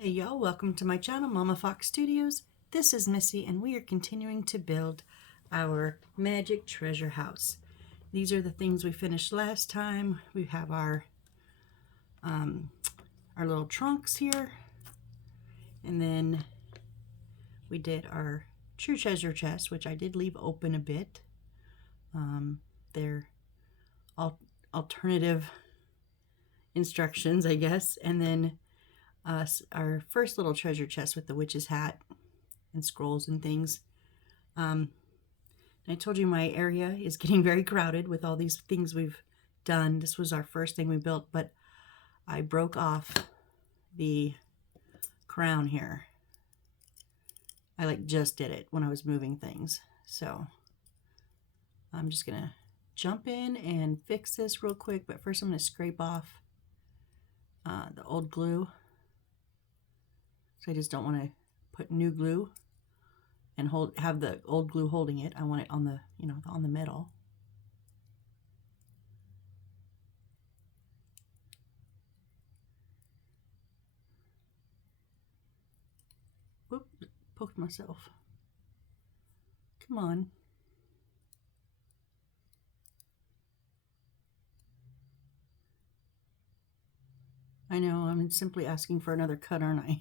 Hey y'all, welcome to my channel, Mama Fox Studios. This is Missy and we are continuing to build our magic treasure house. These are the things we finished last time. We have our little trunks here, and then we did our true treasure chest, which I did leave open a bit. They're alternative instructions, I guess, and then our first little treasure chest with the witch's hat and scrolls and things. I told you my area is getting very crowded with all these things we've done. This was our first thing we built, but I broke off the crown here. I just did it when I was moving things. So I'm just gonna jump in and fix this real quick, but first I'm gonna scrape off the old glue. So I just don't want to put new glue and have the old glue holding it. I want it on the, on the metal. Whoop, poked myself. Come on. I know, I'm simply asking for another cut, aren't I?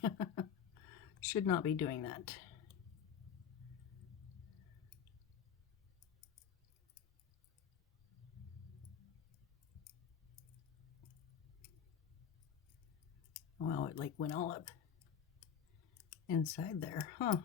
Should not be doing that. Wow, it went all up inside there, huh?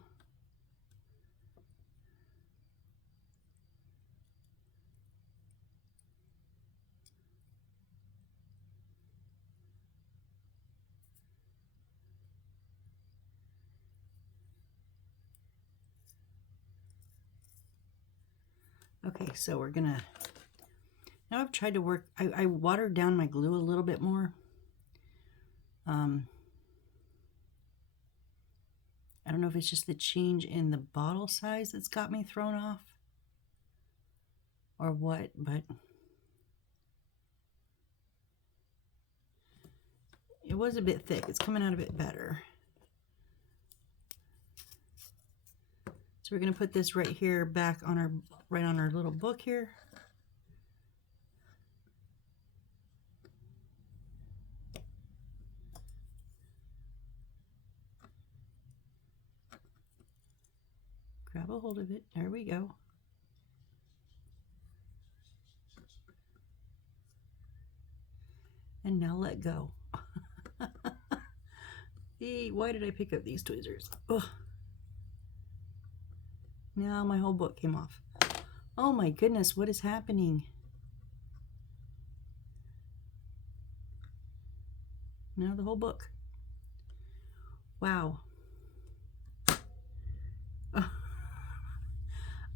Okay, so we're gonna, now I've tried to work, I watered down my glue a little bit more. I don't know if it's just the change in the bottle size that's got me thrown off or what, but it was a bit thick. It's coming out a bit better. So we're going to put this right here back on our little book here. Grab a hold of it. There we go. And now let go. Why did I pick up these tweezers? Ugh. Now my whole book came off. Oh my goodness, what is happening? Now the whole book. Wow.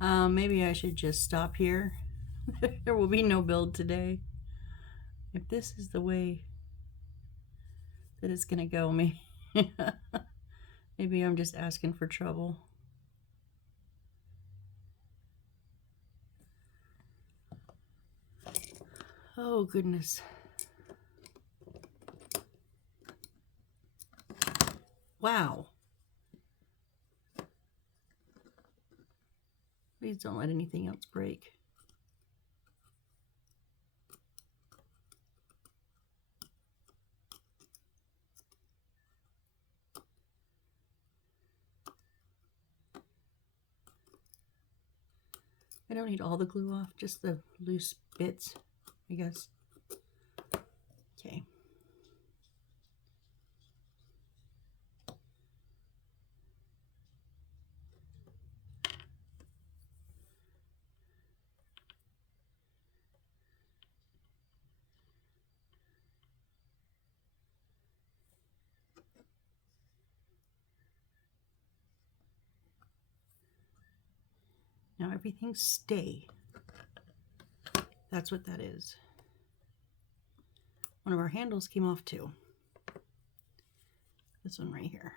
Maybe I should just stop here. There will be no build today. If this is the way that it's gonna go, maybe I'm just asking for trouble. Oh goodness. Wow. Please don't let anything else break. I don't need all the glue off, just the loose bits, I guess. Okay. Now everything stay. That's what that is. One of our handles came off too. This one right here.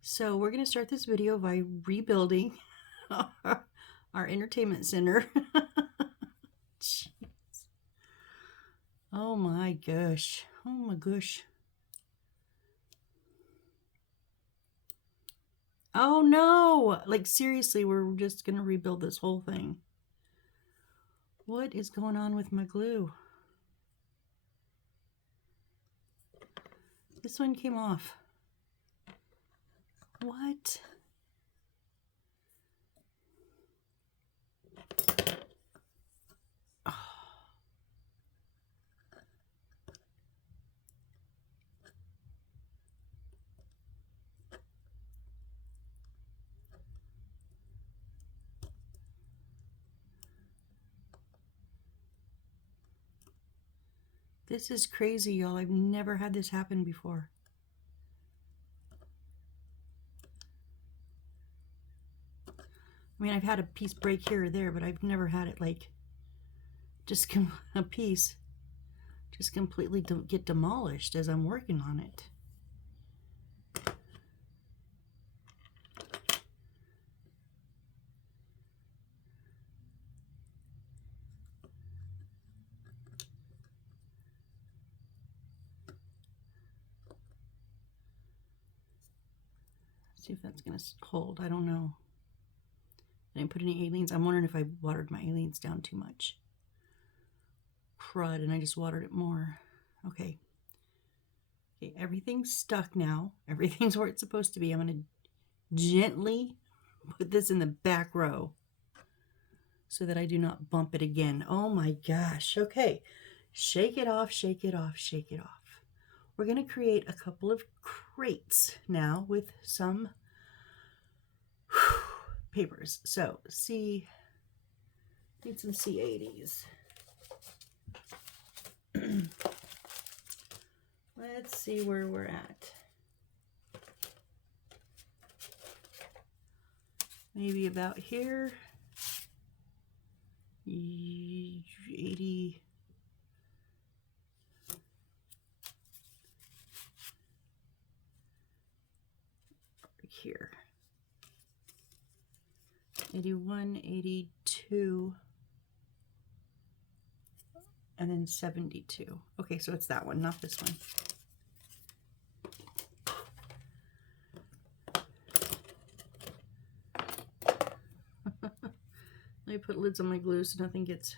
So we're going to start this video by rebuilding our entertainment center. Jeez. Oh my gosh. Oh my gosh. Oh no! Like seriously, we're just gonna rebuild this whole thing. What is going on with my glue? This one came off. What? Oh. This is crazy, y'all. I've never had this happen before. I mean, I've had a piece break here or there, but I've never had it like just a piece just completely get demolished as I'm working on it. See if that's gonna hold. I don't know. I didn't put any aliens. I'm wondering if I watered my aliens down too much. Crud, and I just watered it more. Okay. Okay, everything's stuck now. Everything's where it's supposed to be. I'm gonna gently put this in the back row so that I do not bump it again. Oh my gosh. Okay. Shake it off, shake it off, shake it off. We're going to create a couple of crates now with some papers. So, need some C80s. Let's see where we're at. Maybe about here. 80. Here. 81, 82, and then 72. Okay, so it's that one, not this one. Let me put lids on my glue so nothing gets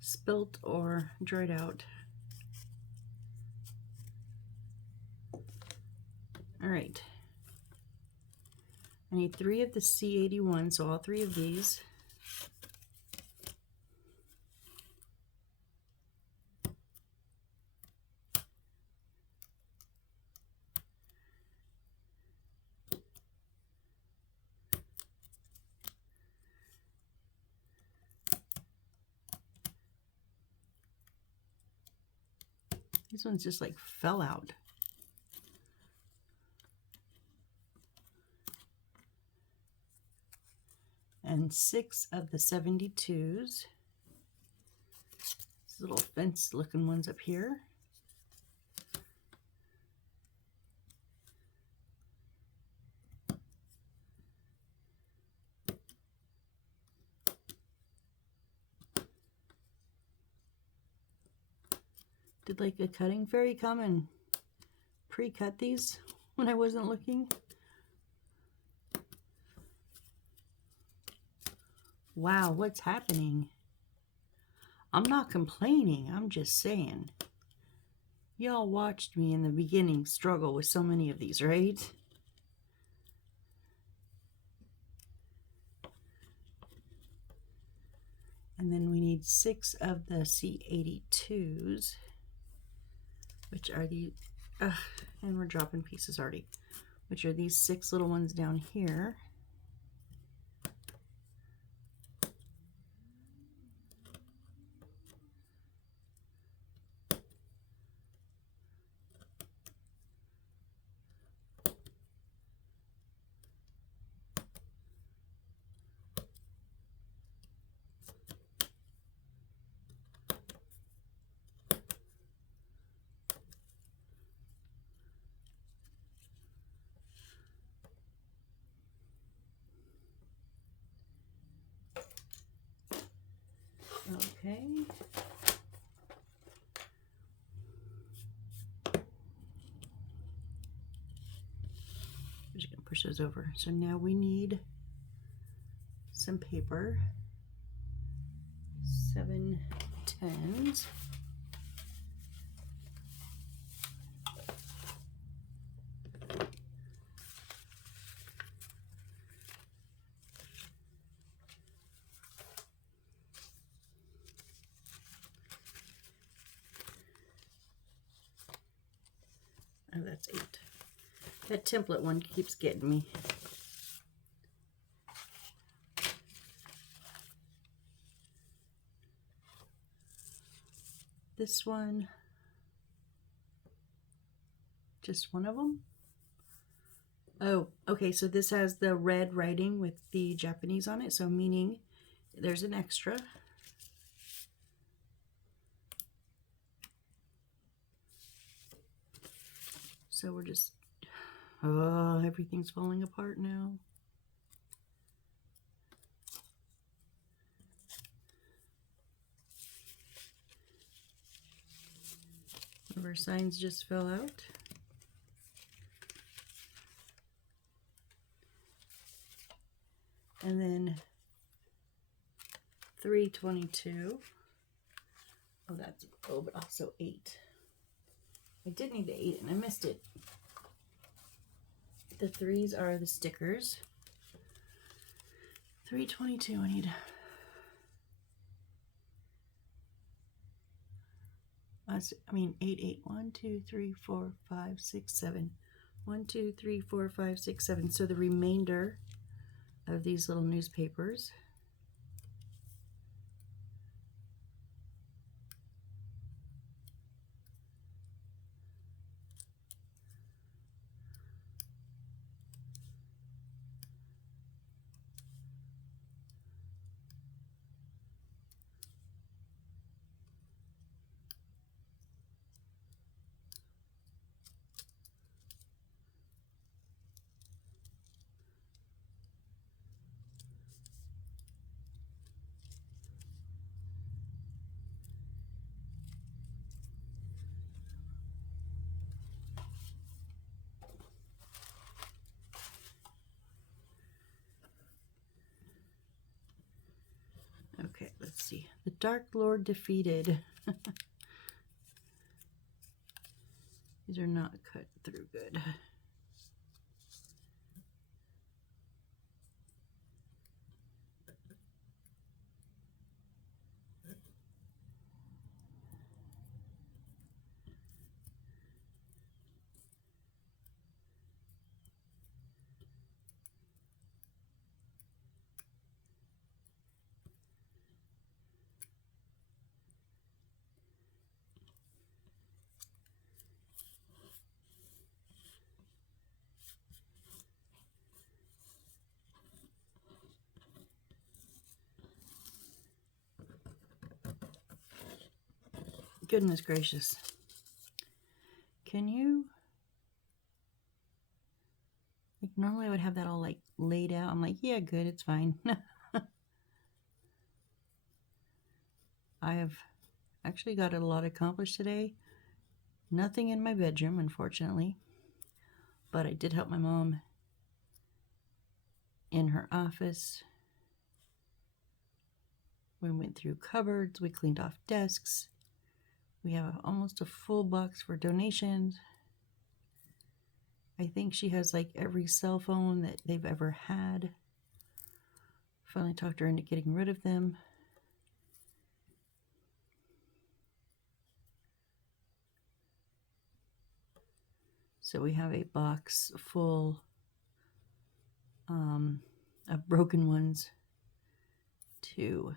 spilt or dried out. All right. I need 3 of the C81, so all 3 of these. These ones just like fell out. And 6 of the 72s. These little fence looking ones up here. Did like a cutting fairy come and pre-cut these when I wasn't looking? Wow, what's happening? I'm not complaining, I'm just saying. Y'all watched me in the beginning struggle with so many of these, right? And then we need 6 of the C82s, which are the, and we're dropping pieces already, which are these 6 little ones down here. Okay. I'm just going to push those over. So now we need some paper. 7/10. Oh, that's 8. That template one keeps getting me. This one, just one of them. Oh, okay, so this has the red writing with the Japanese on it, so meaning there's an extra. So we're just, oh, everything's falling apart now. One of our signs just fell out. And then 3/22. Oh, that's, oh, but also 8. I did need the 8 and I missed it. The 3s are the stickers. 3/22, I need, I mean 8, 8, 1, 2, 3, 4, 5, 6, 7. 1, 2, 3, 4, 5, 6, 7. So the remainder of these little newspapers. Okay, let's see. The Dark Lord defeated. These are not cut through good. Goodness gracious. Can you, like, normally I would have that all like laid out. I'm like, yeah, good, it's fine. I have actually got a lot accomplished today. Nothing in my bedroom, unfortunately, but I did help my mom in her office. We went through cupboards, we cleaned off desks. We have almost a full box for donations. I think she has like every cell phone that they've ever had. Finally talked her into getting rid of them. So we have a box full of broken ones to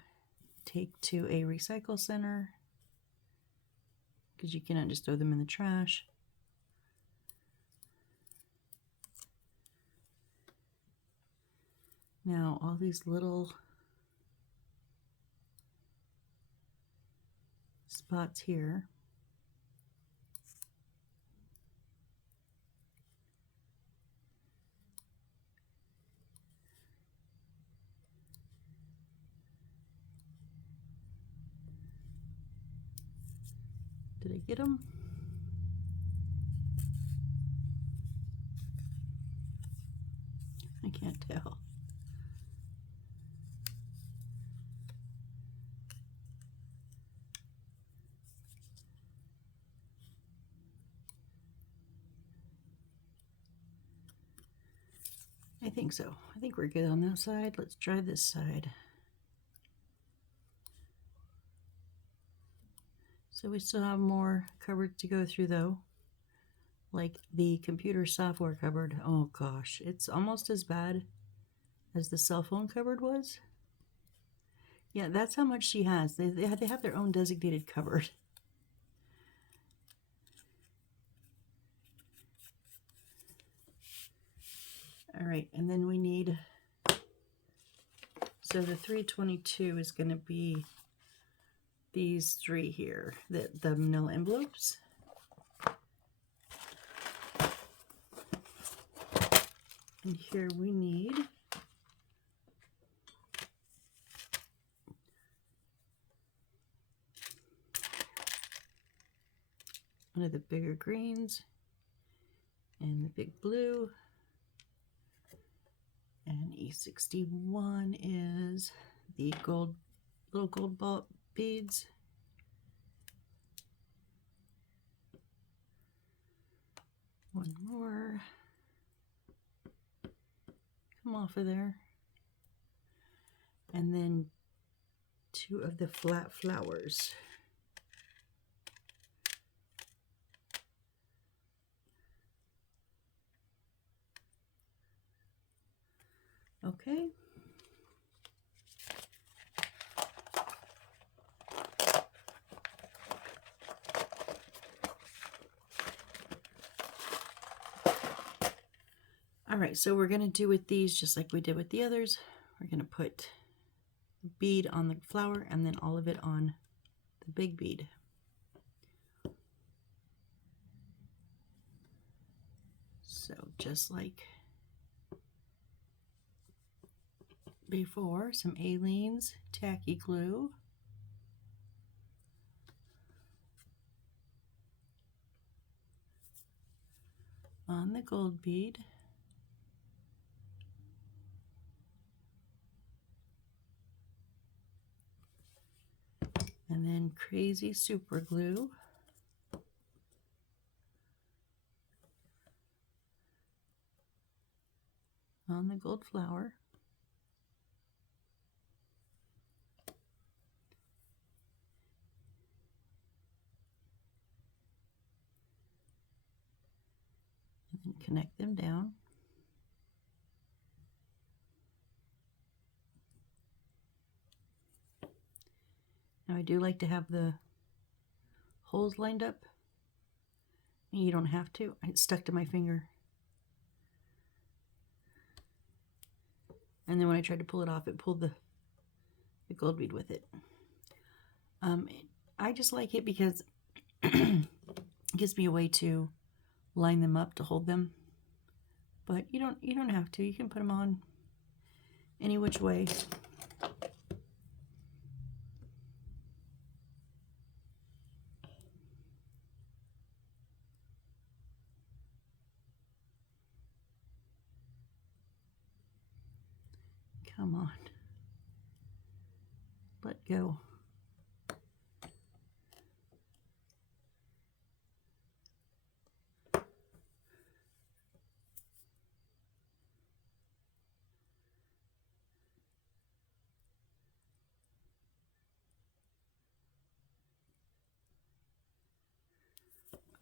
take to a recycle center, because you cannot just throw them in the trash. Now all these little spots here, did I get them? I can't tell. I think so. I think we're good on that side. Let's try this side. So we still have more cupboard to go through though. Like the computer software cupboard. Oh gosh, it's almost as bad as the cell phone cupboard was. Yeah, that's how much she has. They have their own designated cupboard. All right, and then we need, so the 322 is going to be these three here, the manila envelopes. And here we need one of the bigger greens and the big blue. And E61 is the gold, little gold ball beads. One more. Come off of there. And then two of the flat flowers. Okay. All right, so we're going to do with these just like we did with the others. We're going to put the bead on the flower and then all of it on the big bead. So just like before, some Aleene's tacky glue. On the gold bead. And then crazy super glue on the gold flower. And then connect them down. Now I do like to have the holes lined up. You don't have to. It stuck to my finger. And then when I tried to pull it off, it pulled the gold bead with it. I just like it because it gives me a way to line them up to hold them. But you don't have to. You can put them on any which way. Come on. Let go.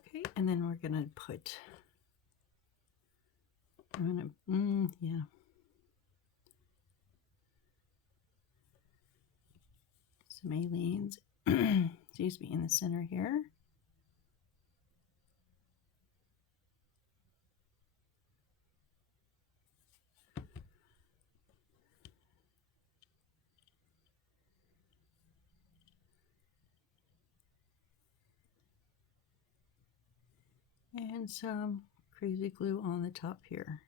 Okay, and then we're gonna put, yeah. Some Aleene's, excuse me, in the center here. And some crazy glue on the top here.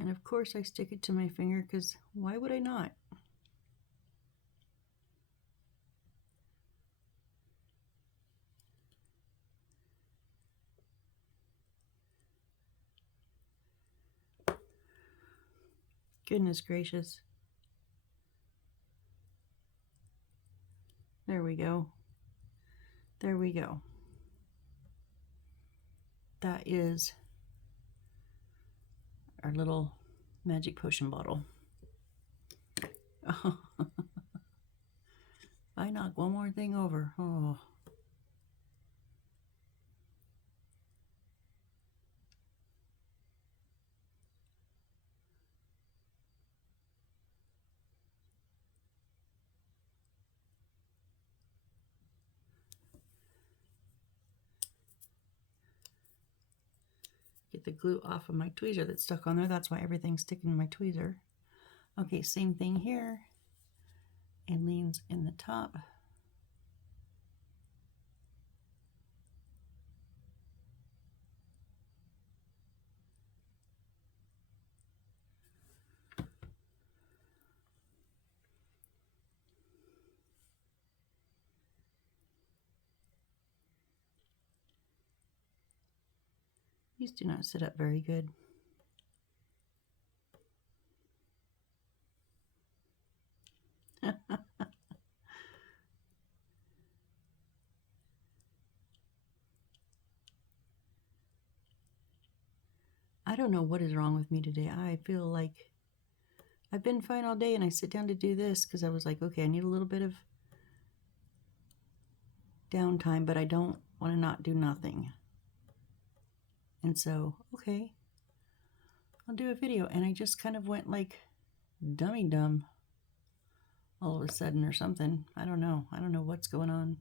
And of course I stick it to my finger because why would I not? Goodness gracious. There we go. There we go. That is our little magic potion bottle. Oh. I knock one more thing over. Oh. Get the glue off of my tweezer that's stuck on there. That's why everything's sticking in my tweezer. Okay, same thing here. It leans in the top. These do not sit up very good. I don't know what is wrong with me today. I feel like I've been fine all day and I sit down to do this because I was like, okay, I need a little bit of downtime, but I don't want to not do nothing. And so, okay, I'll do a video. And I just kind of went like dummy dumb all of a sudden or something. I don't know. I don't know what's going on.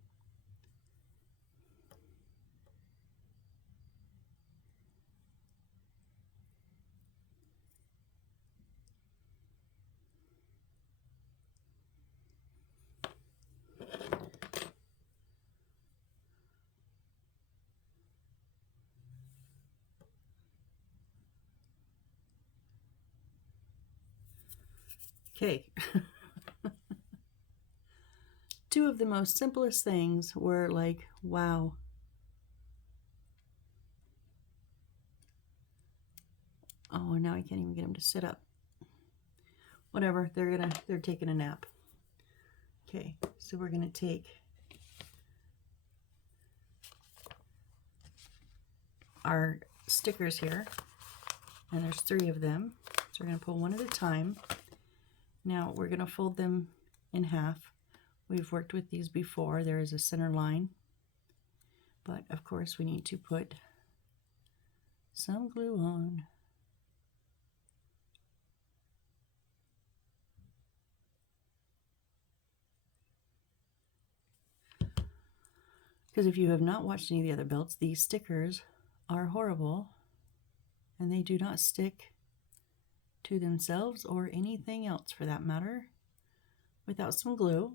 Okay. Two of the most simplest things were like, wow. Oh, now I can't even get them to sit up. Whatever, they're taking a nap. Okay, so we're gonna take our stickers here, and there's 3 of them. So we're gonna pull one at a time. Now we're gonna fold them in half. We've worked with these before. There is a center line, but of course we need to put some glue on. Because if you have not watched any of the other belts, these stickers are horrible and they do not stick to themselves or anything else for that matter without some glue.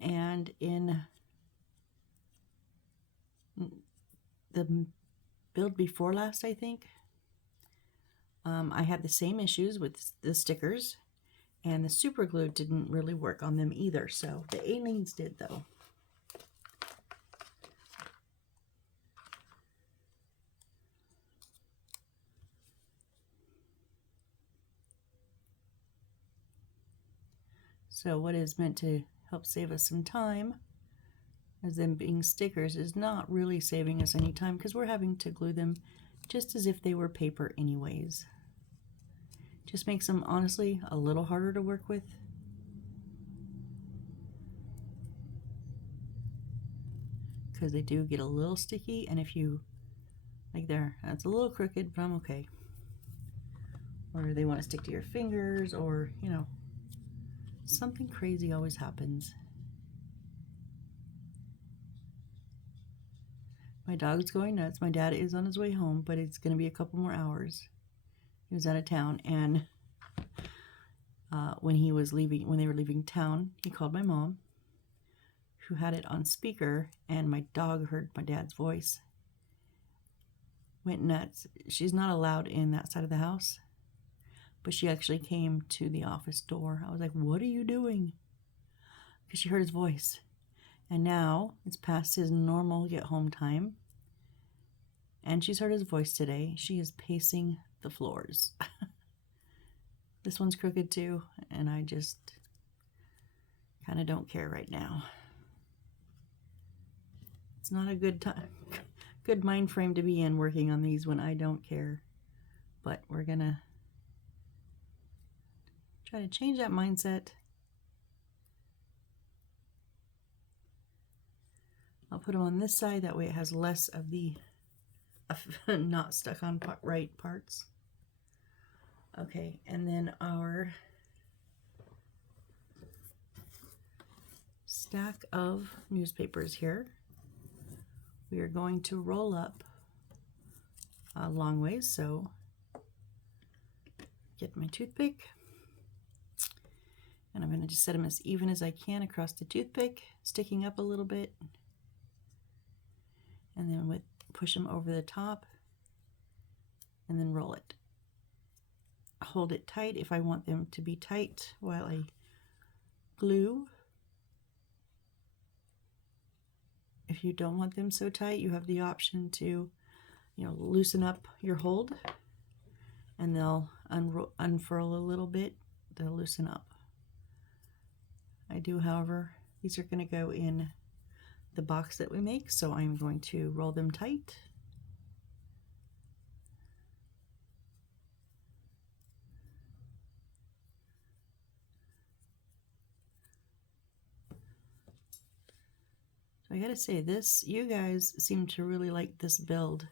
And in the build before last, I think, I had the same issues with the stickers, and the super glue didn't really work on them either. So the Aleene's did though. So what is meant to help save us some time, as them being stickers, is not really saving us any time because we're having to glue them just as if they were paper anyways. Just makes them honestly a little harder to work with. Because they do get a little sticky, and if you, like there, that's a little crooked, but I'm okay. Or they want to stick to your fingers, or, you know, something crazy always happens. My dog's going nuts. My dad is on his way home, but it's going to be a couple more hours. He was out of town, and when they were leaving town, he called my mom, who had it on speaker, and my dog heard my dad's voice. Went nuts. She's not allowed in that side of the house, but she actually came to the office door. I was like, what are you doing? Because she heard his voice. And now it's past his normal get home time, and she's heard his voice today. She is pacing the floors. This one's crooked too, and I just kind of don't care right now. It's not a good time, good mind frame to be in working on these when I don't care. But we're gonna try to change that mindset. I'll put them on this side, that way it has less of the not stuck on right parts. Okay, and then our stack of newspapers here, we are going to roll up a long ways. So get my toothpick, and I'm going to just set them as even as I can across the toothpick, sticking up a little bit, and then push them over the top, and then roll it. Hold it tight if I want them to be tight while I glue. If you don't want them so tight, you have the option to, loosen up your hold, and they'll unfurl a little bit. They'll loosen up. I do, however, these are going to go in the box that we make, so I'm going to roll them tight. So I gotta say, you guys seem to really like this build.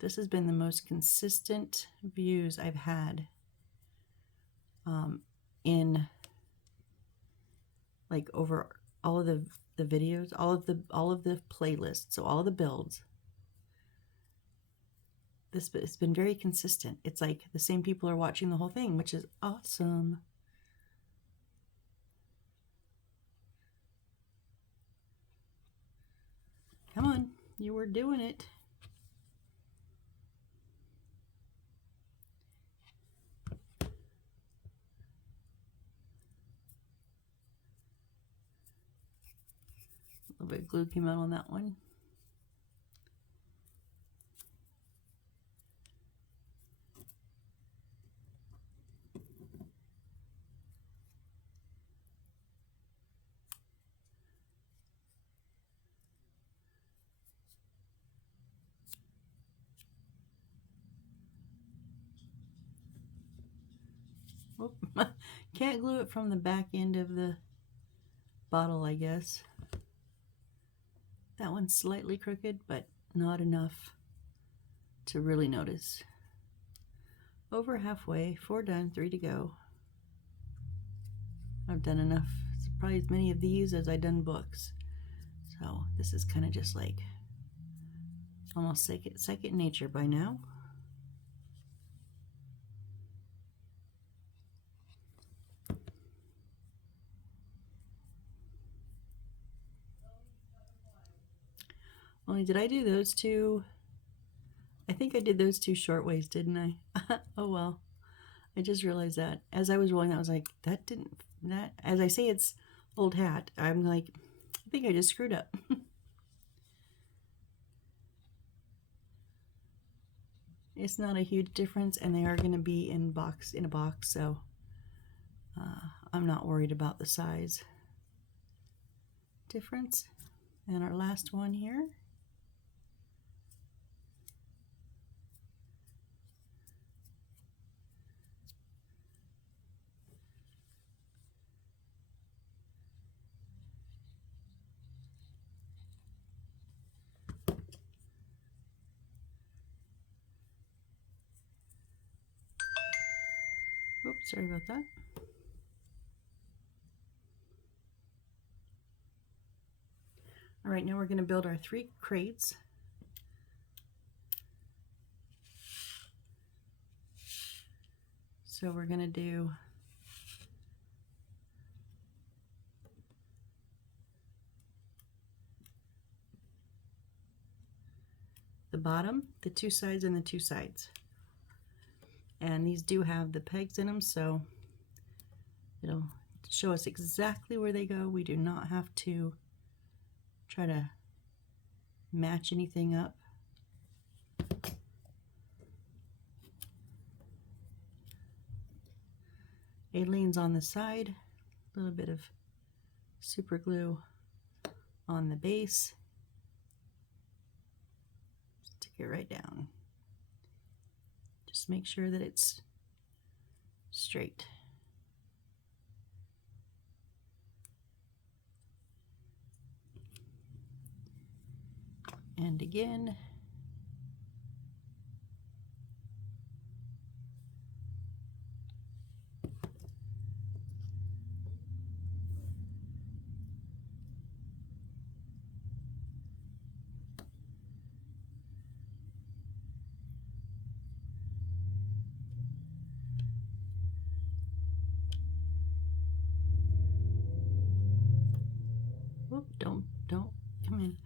This has been the most consistent views I've had in like over all of the videos, all of the playlists, so all of the builds. It's been very consistent. It's like the same people are watching the whole thing, which is awesome. Come on, you were doing it. A little bit of glue came out on that one. Whoop. Can't glue it from the back end of the bottle, I guess. That one's slightly crooked, but not enough to really notice. Over halfway, 4 done, 3 to go. I've done enough, probably as many of these as I've done books. So this is kind of just like almost second nature by now. Only did I do those two? I think I did those two short ways, didn't I? Oh well. I just realized that as I was rolling, I was like, as I say, it's old hat. I'm like, I think I just screwed up. It's not a huge difference, and they are going to be in a box, so I'm not worried about the size difference. And our last one here. Oops, sorry about that. All right, now we're going to build our 3 crates. So we're going to do the bottom, the 2 sides, and the 2 sides. And these do have the pegs in them, so it'll show us exactly where they go. We do not have to try to match anything up. Aleene's on the side, a little bit of super glue on the base. Stick it right down. Just make sure that it's straight. And again. Whoop, don't come in.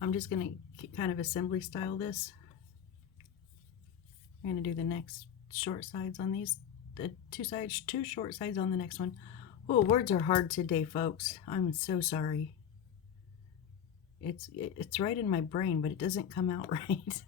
I'm just gonna kind of assembly style this. I'm gonna do the next short sides on these, the two short sides on the next one. Oh, words are hard today, folks. I'm so sorry. It's right in my brain, but it doesn't come out right.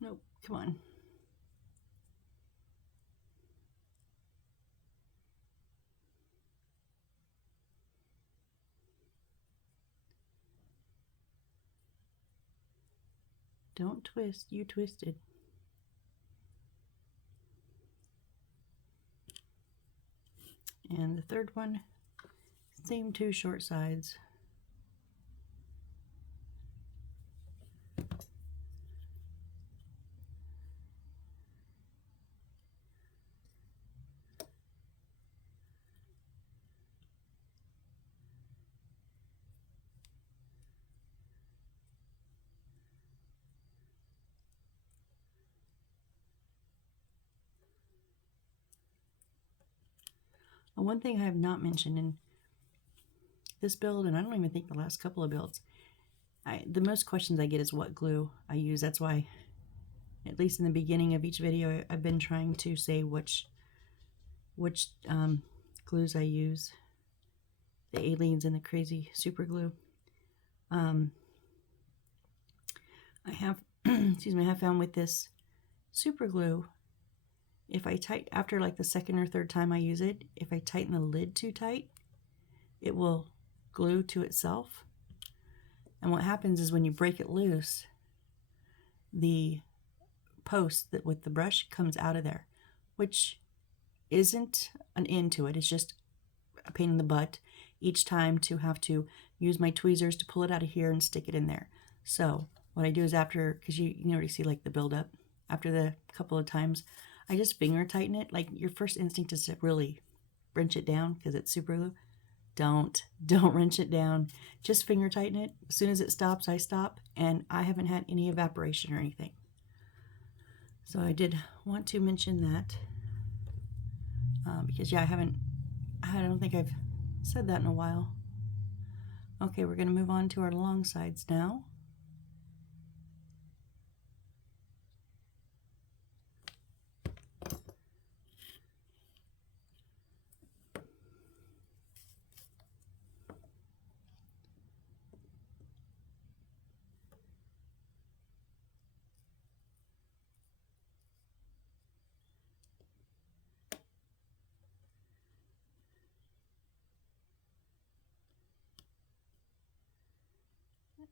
Nope, come on. Don't twist, you twisted. And the third one, same two short sides. One thing I have not mentioned in this build, and I don't even think the last couple of builds, the most questions I get is what glue I use. That's why, at least in the beginning of each video, I've been trying to say which glues I use, the Aleene's and the Crazy Super Glue. I have, excuse me, I have found with this super glue, if I after like the second or third time I use it, if I tighten the lid too tight, it will glue to itself. And what happens is when you break it loose, the post that with the brush comes out of there, which isn't an end to it. It's just a pain in the butt each time to have to use my tweezers to pull it out of here and stick it in there. So what I do is after, because you already see like the buildup, after the couple of times, I just finger tighten it. Like your first instinct is to really wrench it down because it's super glue. Don't wrench it down. Just finger tighten it. As soon as it stops, I stop, and I haven't had any evaporation or anything. So I did want to mention that because yeah, I don't think I've said that in a while. Okay, we're going to move on to our long sides now.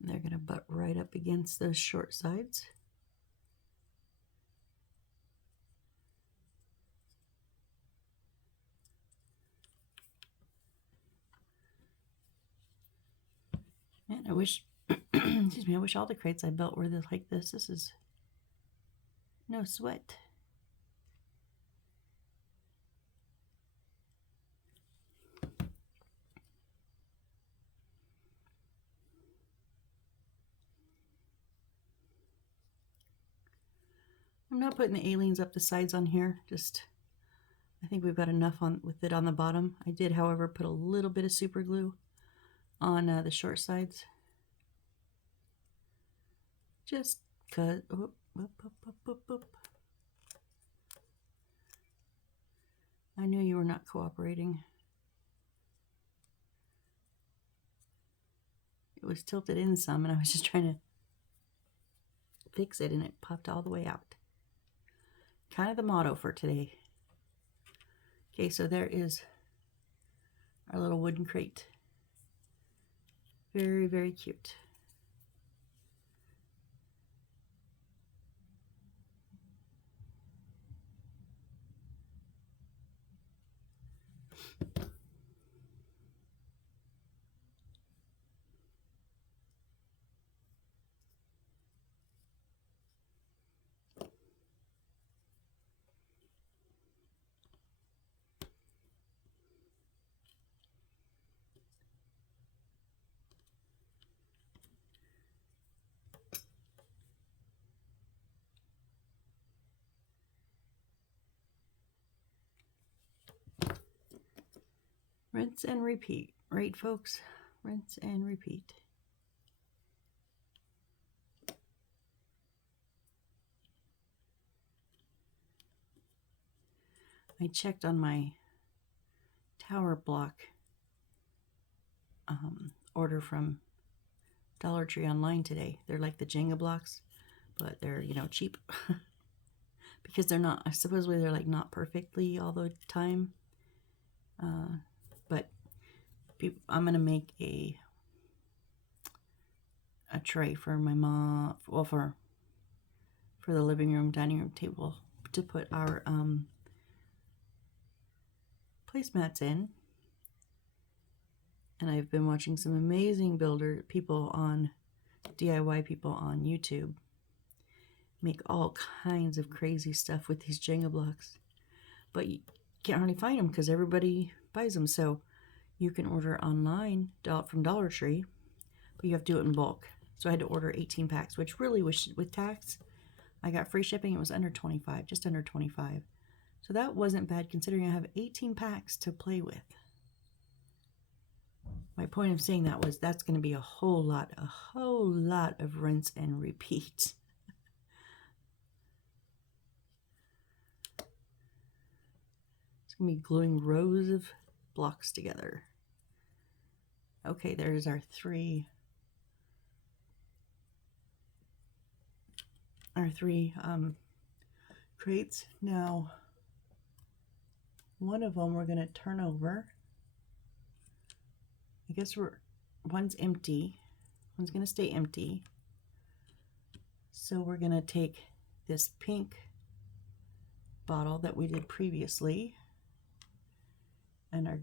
They're going to butt right up against those short sides. Man, I wish, excuse me, I wish all the crates I built were like this. This is no sweat. I'm not putting the aliens up the sides on here. Just, I think we've got enough on with it on the bottom. I did, however, put a little bit of super glue on the short sides. Just cut. Oop, oop, oop, oop, oop, oop. I knew you were not cooperating. It was tilted in some, and I was just trying to fix it, and it popped all the way out. Kind of the motto for today. Okay, so there is our little wooden crate. Very, very cute. Rinse and repeat, right, folks? Rinse and repeat. I checked on my tower block order from Dollar Tree online today. They're like the Jenga blocks, but they're, you know, cheap. Because they're not, supposedly they're like not perfectly all the time. But I'm going to make a tray for my mom, well, for the living room, dining room table to put our placemats in. And I've been watching some amazing DIY people on YouTube make all kinds of crazy stuff with these Jenga blocks. But you can't hardly find them because everybody buys them. So you can order online from Dollar Tree, but you have to do it in bulk. So I had to order 18 packs, which really was, with tax, I got free shipping. It was under 25, just under 25. So that wasn't bad considering I have 18 packs to play with. My point of saying that was that's going to be a whole lot of rinse and repeat. It's going to be gluing rows of blocks together. Okay, there's our three crates. Now, one of them we're going to turn over. I guess one's empty. One's going to stay empty. So we're going to take this pink bottle that we did previously and our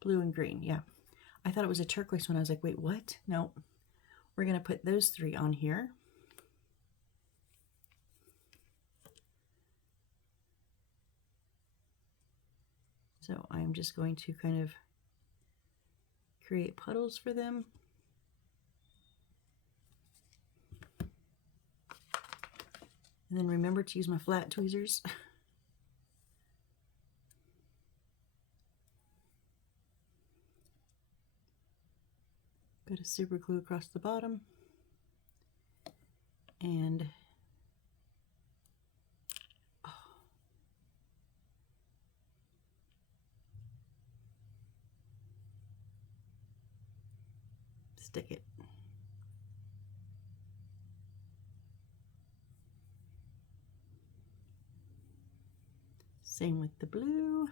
blue and green. Yeah, I thought it was a turquoise one. I was like, wait, what? No, we're going to put those three on here. So I'm just going to kind of create puddles for them. And then remember to use my flat tweezers. Bit of super glue across the bottom. And stick it. Same with the blue.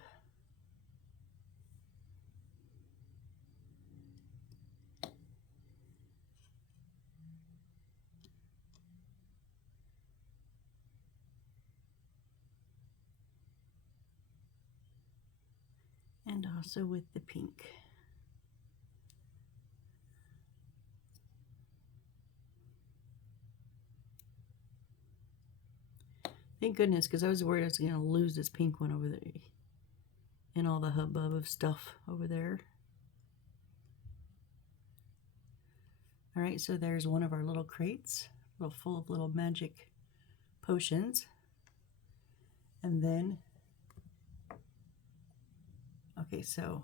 And also with the pink. Thank goodness, because I was worried I was going to lose this pink one over there in all the hubbub of stuff over there. All right, so there's one of our little crates, full of little magic potions. And then, okay, so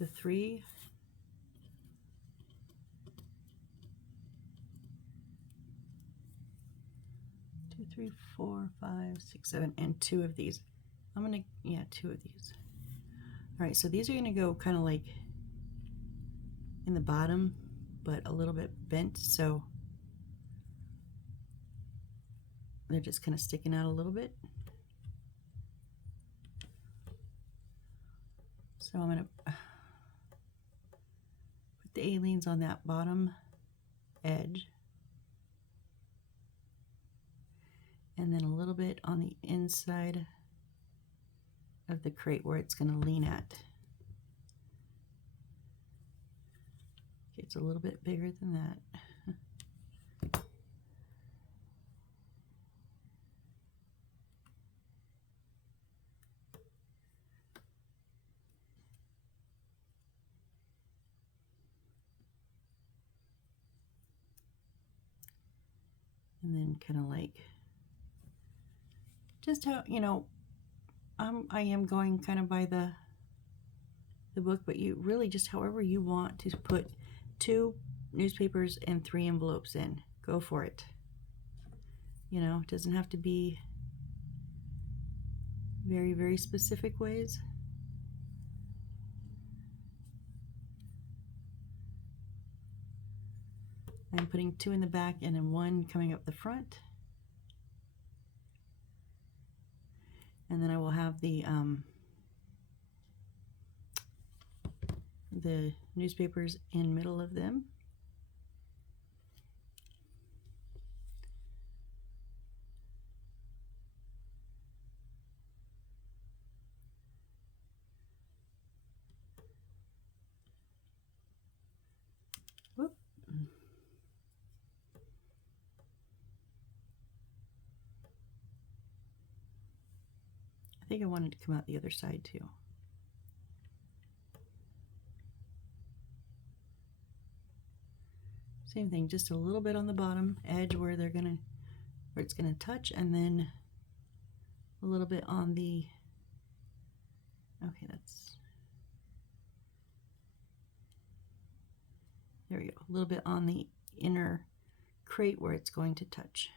the 3 2, 3, 4, 5, 6, 7, and 2 of these. I'm gonna, yeah, 2 of these. All right, so these are gonna go kind of like in the bottom, but a little bit bent, so they're just kind of sticking out a little bit. So I'm gonna put the aliens on that bottom edge, and then a little bit on the inside of the crate where it's gonna lean at. Okay, it's a little bit bigger than that. And then kind of like, just how, you know, I am going kind of by the book, but you really just however you want to put 2 newspapers and 3 envelopes in, go for it. You know, it doesn't have to be very, very specific ways. I'm putting 2 in the back and then 1 coming up the front. And then I will have the newspapers in middle of them. Whoop. I think I wanted to come out the other side too. Same thing, just a little bit on the bottom edge where it's gonna touch, and then a little bit on the, okay, there we go, a little bit on the inner crate where it's going to touch.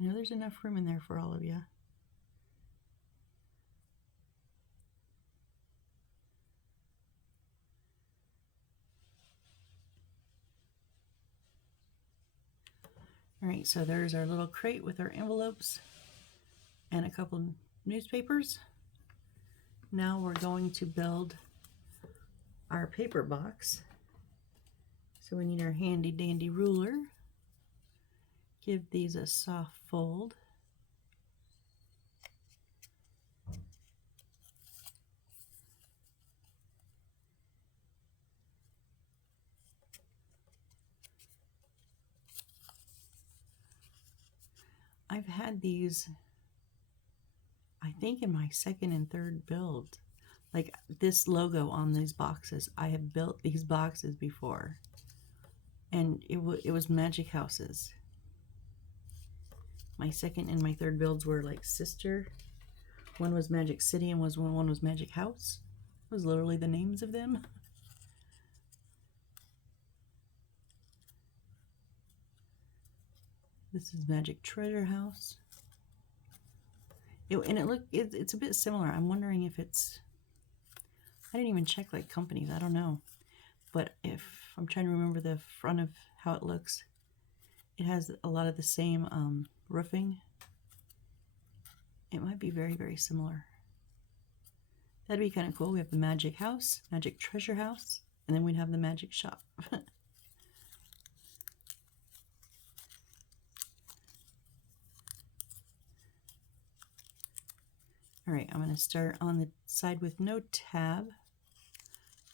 I know there's enough room in there for all of you. All right, so there's our little crate with our envelopes and a couple newspapers. Now we're going to build our paper box. So we need our handy dandy ruler. Give these a soft fold. I've had these, I think, in my 2nd and 3rd build. Like this logo on these boxes, I have built these boxes before. And it was magic houses. My 2nd and my 3rd builds were like sister. One was Magic City and one was Magic House. It was literally the names of them. This is Magic Treasure House. It's a bit similar. I'm wondering if it's, I didn't even check like companies, I don't know. But if I'm trying to remember the front of how it looks, it has a lot of the same roofing. It might be very, very similar. That'd be kind of cool. We have the Magic House, Magic Treasure House, and then we'd have the Magic Shop. All right, I'm going to start on the side with no tab.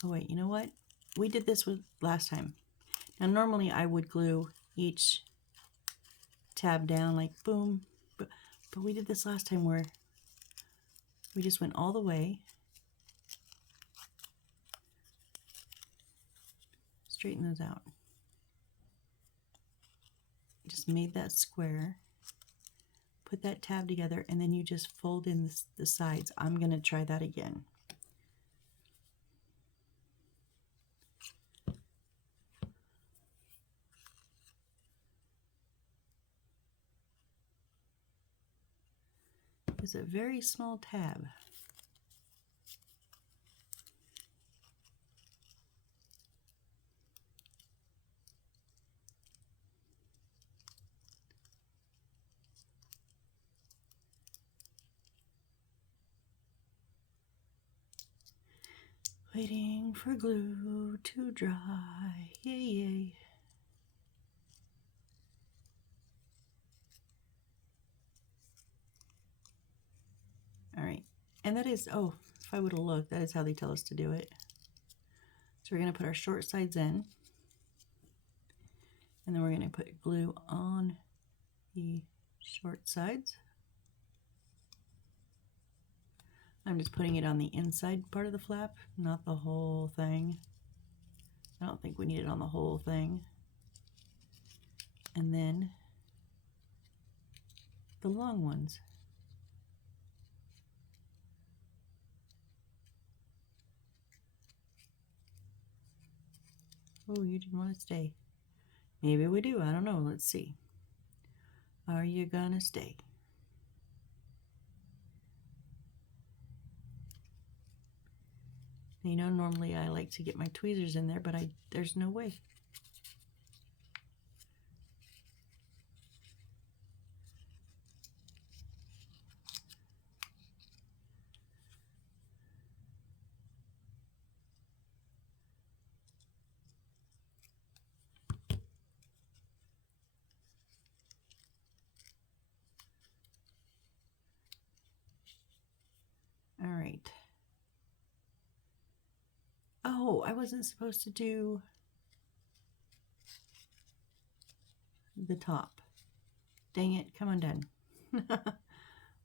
Oh wait, you know what? We did this with last time. Now normally I would glue each tab down like boom, but we did this last time where we just went all the way straighten those out. Just made that square. Put that tab together, and then you just fold in the sides. I'm going to try that again. It's a very small tab. Waiting for glue to dry. Yay, yay. All right. And that is, oh, if I would have looked, that is how they tell us to do it. So we're going to put our short sides in. And then we're going to put glue on the short sides. I'm just putting it on the inside part of the flap, not the whole thing. I don't think we need it on the whole thing. And then the long ones. Oh, you didn't want to stay. Maybe we do, I don't know, let's see. Are you gonna stay? You know, normally I like to get my tweezers in there, but there's no way. All right. Oh, I wasn't supposed to do the top. Dang it, come undone.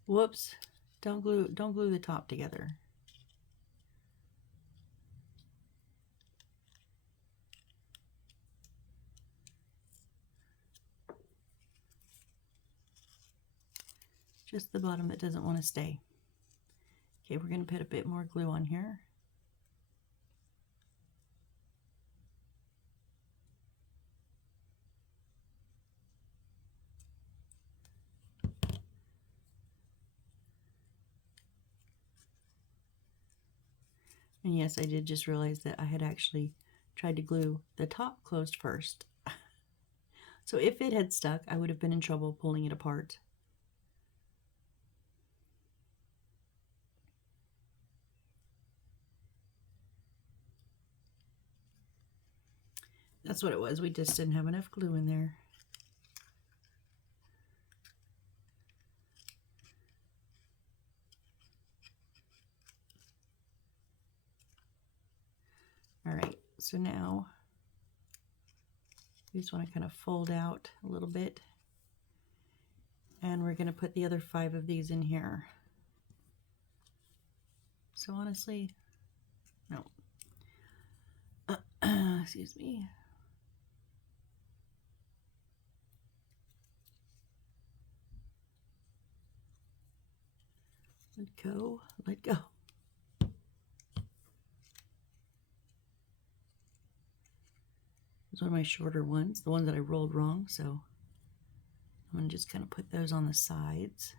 Whoops. Don't glue the top together. Just the bottom that doesn't want to stay. Okay, we're going to put a bit more glue on here. And yes, I did just realize that I had actually tried to glue the top closed first. So if it had stuck, I would have been in trouble pulling it apart. That's what it was. We just didn't have enough glue in there. All right, so now we just want to kind of fold out a little bit. And we're going to put the other 5 of these in here. So honestly, no. Excuse me. Let go, let go. It's one of my shorter ones, the one that I rolled wrong, so I'm going to just kind of put those on the sides.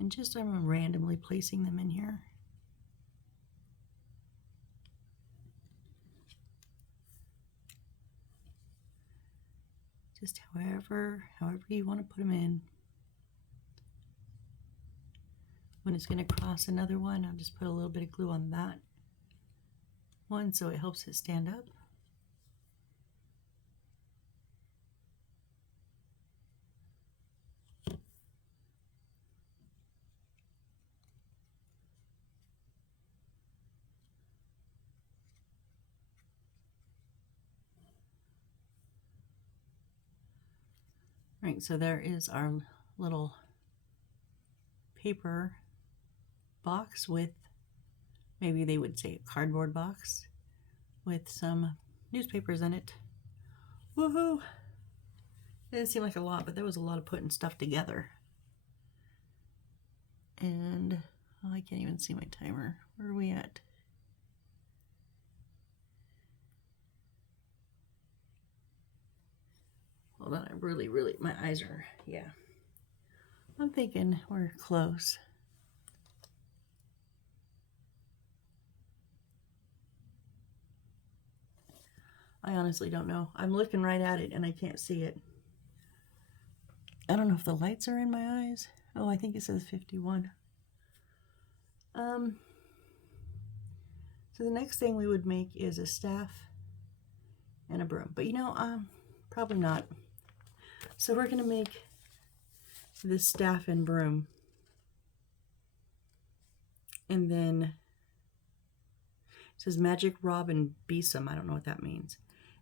And just I'm randomly placing them in here. Just however you want to put them in. When it's going to cross another one, I'll just put a little bit of glue on that one so it helps it stand up. Right, so there is our little paper box with, maybe they would say a cardboard box with some newspapers in it. Woohoo! It didn't seem like a lot, but there was a lot of putting stuff together. And oh, I can't even see my timer. Where are we at? Hold on, I really, my eyes are, yeah. I'm thinking we're close. I honestly don't know. I'm looking right at it and I can't see it. I don't know if the lights are in my eyes. Oh, I think it says 51. So the next thing we would make is a staff and a broom. But you know, probably not. So we're gonna make this staff and broom. And then it says Magic Robin Besom. I don't know what that means.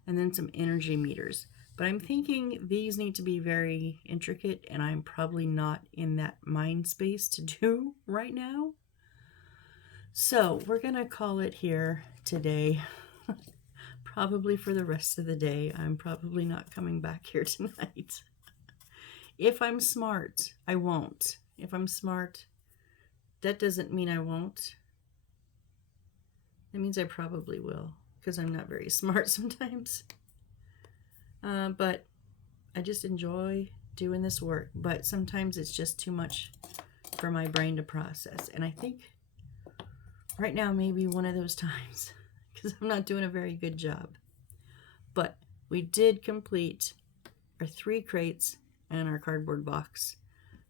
And then some energy meters. But I'm thinking these need to be very intricate, and I'm probably not in that mind space to do right now. So we're gonna call it here today. Probably for the rest of the day. I'm probably not coming back here tonight. If I'm smart, I won't. If I'm smart, that doesn't mean I won't. That means I probably will, because I'm not very smart sometimes. But I just enjoy doing this work. But sometimes it's just too much for my brain to process. And I think right now may be one of those times, because I'm not doing a very good job. But we did complete our 3 crates and our cardboard box.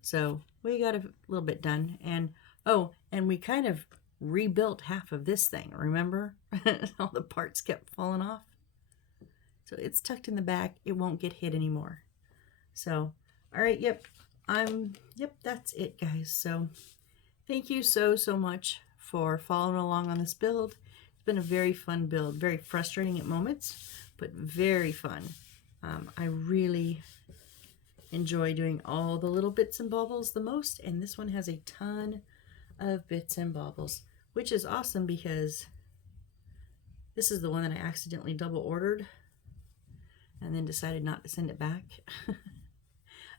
So we got a little bit done. And oh, and we kind of rebuilt half of this thing, remember? All the parts kept falling off. So it's tucked in the back. It won't get hit anymore. So, all right, yep, that's it, guys. So thank you so much for following along on this build. It's been a very fun build, very frustrating at moments, but very fun. I really enjoy doing all the little bits and baubles the most, and this one has a ton of bits and baubles, which is awesome because this is the one that I accidentally double ordered and then decided not to send it back.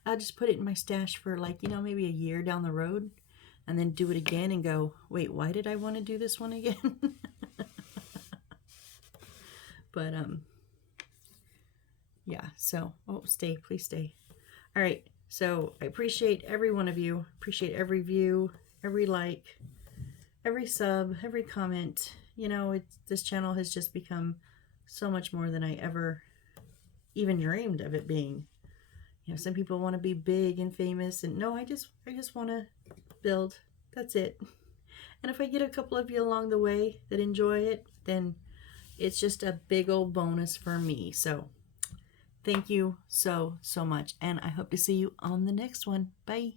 I'll just put it in my stash for, like, you know, maybe a year down the road, and then do it again and go, wait, why did I want to do this one again? But yeah, so, oh, stay, please stay. All right, so I appreciate every one of you, appreciate every view, every like, every sub, every comment. You know, this channel has just become so much more than I ever even dreamed of it being. You know, some people want to be big and famous, and no, I just want to build. That's it. And if I get a couple of you along the way that enjoy it, then it's just a big old bonus for me. So thank you so much, and I hope to see you on the next one. Bye.